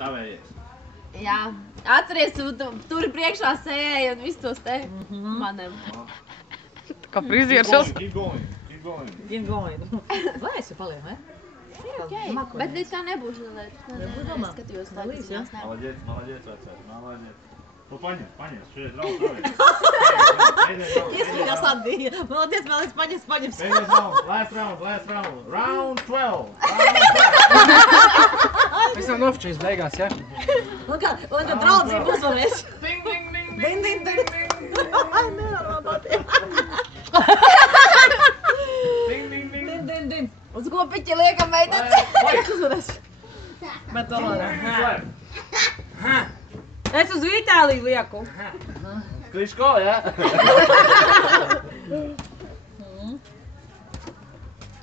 tavējies. Jā. Atceries, tur priekšā sēja un visu tos te manem. Kā frizieršos. Keep going. Vai esi paliek, ne? Bet līdz kā nebūs, lai neskatījos, lai tas jā. jāsnēm. Молодец, vecāki, молодец. Nu, paņem, šeit draudz tavējies. Iesmījās Andija. Молодец, paņems. Pēdējais round, last round. Round 12. Mēs jau nofočēs beigās, ja? Un kā draudzība uzvarēs. Ding. Ai, nevaram patīk. Ding. Uz ko piķi liekam meitens? Kas uzvarēs? Bet to varētu. Es uz Itāliju lieku. Kliško, ja?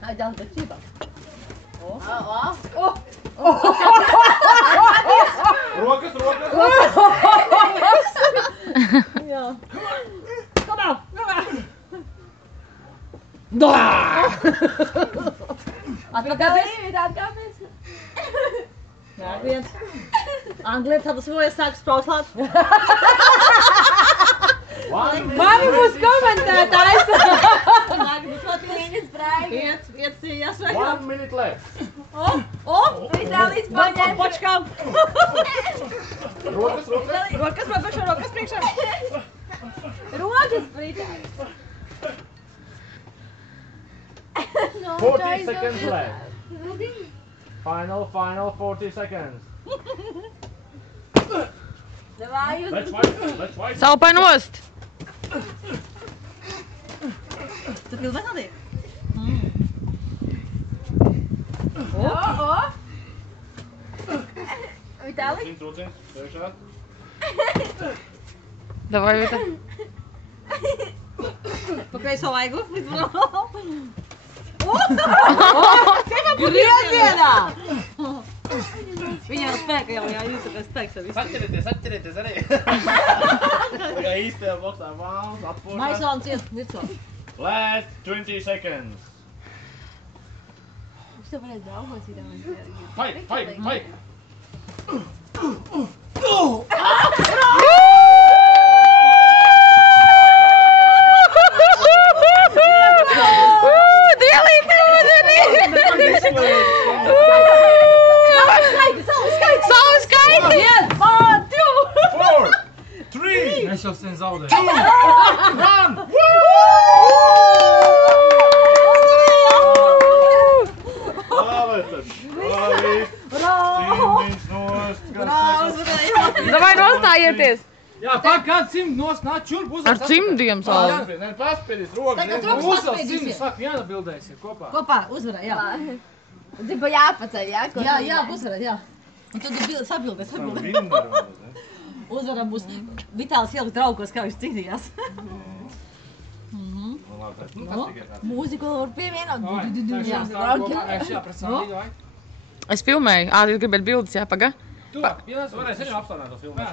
Ai, daudz bet čībā. Rokas. Jā. Come on. Atkāpies. Jā, viens. Angliet tādas vojas sāk sprauslāt. Mami būs komentētājs. Iet jāsveikā. 1 minute left. Itālijas paņēma. Počkām. Rokas. Rokas priekšā. Rokas priekšā. 40 seconds left. Final 40 seconds. Let's fight. Salpai nost! Tu filmēs Andija? Itālija. Trūciens, priekšā. Davai, Vita. Pa kreiso vaigu. Griezienā! Viņai spēka jau jūt, ka spēks ar visu. Atcerieties arī. Kā īstajā boksā vāls, atpūšās. Maisons iet, virso. Last 20 seconds. Viņš tev varēs draugos Itālijas. Fight. Savu skaiti! 4, 3, Mēs jau sen zaudējam. 2, 1. Davai nostājieties! Jā, kāds cimt nāc čurp uzvar. Ar cimdiem savu. Paspēdīs rokas. Tagad rokas Mūsu vēl paspēdīsies. cimt, saka, jānabildēs ir kopā. Kopā, uzvarē, jā. Gribu jāpaceļ, jā? Jā, uzvarē, jā. Un tad sapildēs. Uzvarā būs Vitālis ielikt draugos, kā viņš cīnījās. Mūziku var pievienot. Es filmēju. Jūs gribat bildes, jā, paga? Tu, varēs arī apstādāt to filmēt.